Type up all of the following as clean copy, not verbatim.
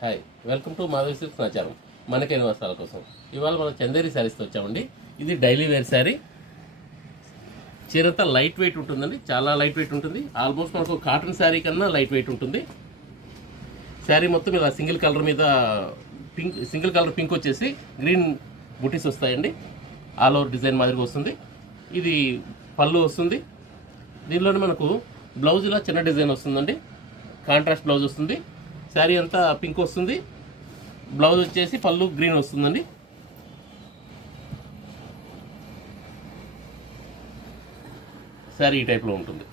Hi, welcome to Madhavi Silks Nacharam. మనకైన వస్త్రాల కోసం ఇవాళ మనం చందేరి శారీస్తో వచ్చామండి. ఇది డైలీ వేర్ శారీ. చీరంతా లైట్ వెయిట్ ఉంటుందండి, చాలా లైట్ వెయిట్ ఉంటుంది. ఆల్మోస్ట్ మనకు కాటన్ శారీ కన్నా లైట్ వెయిట్ ఉంటుంది. శారీ మొత్తం ఇలా సింగిల్ కలర్ మీద సింగిల్ కలర్ పింక్ వచ్చేసి గ్రీన్ బుటీస్ వస్తాయండి. ఆల్ ఓవర్ డిజైన్ మాదిరిగా వస్తుంది. ఇది పళ్ళు వస్తుంది. దీనిలోనే మనకు బ్లౌజ్ ఇలా చిన్న డిజైన్ వస్తుందండి, కాంట్రాస్ట్ బ్లౌజ్ వస్తుంది. శారీ అంతా పింక్ వస్తుంది, బ్లౌజ్ వచ్చేసి పళ్ళు గ్రీన్ వస్తుందండి. శారీ ఈ టైప్లో ఉంటుంది.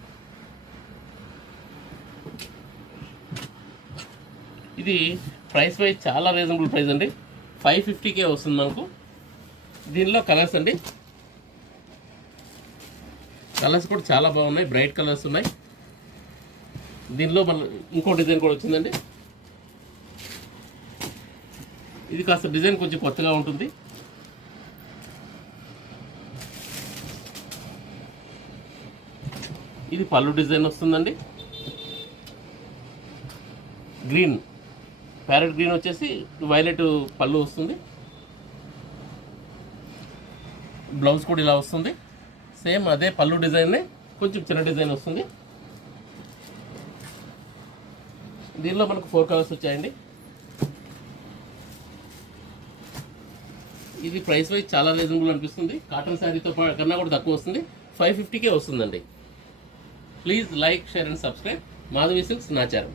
ఇది ప్రైస్ వైజ్ చాలా రీజనబుల్ ప్రైస్ అండి. 550కే వస్తుంది మనకు. దీనిలో కలర్స్ అండి, కలర్స్ కూడా చాలా బాగున్నాయి, బ్రైట్ కలర్స్ ఉన్నాయి. దీనిలో మన ఇంకో డిజైన్ కూడా వచ్చిందండి. ఇది కాస్త డిజైన్ కొంచెం కొత్తగా ఉంటుంది. ఇది పళ్ళు డిజైన్ వస్తుందండి. గ్రీన్, ప్యారెట్ గ్రీన్ వచ్చేసి వైలెట్ పళ్ళు వస్తుంది. బ్లౌజ్ కూడా ఇలా వస్తుంది. సేమ్ అదే పళ్ళు డిజైన్నే కొంచెం చిన్న డిజైన్ వస్తుంది. దీనిలో మనకు 4 కలర్స్ వచ్చాయండి. ఇది ప్రైస్ వైజ్ చాలా రీజనబుల్ అనిపిస్తుంది. కాటన్ శారీతో కన్నా కూడా తక్కువ వస్తుంది. 550కే వస్తుందండి. Please like, share and subscribe. Madhavi Silks Nacharam.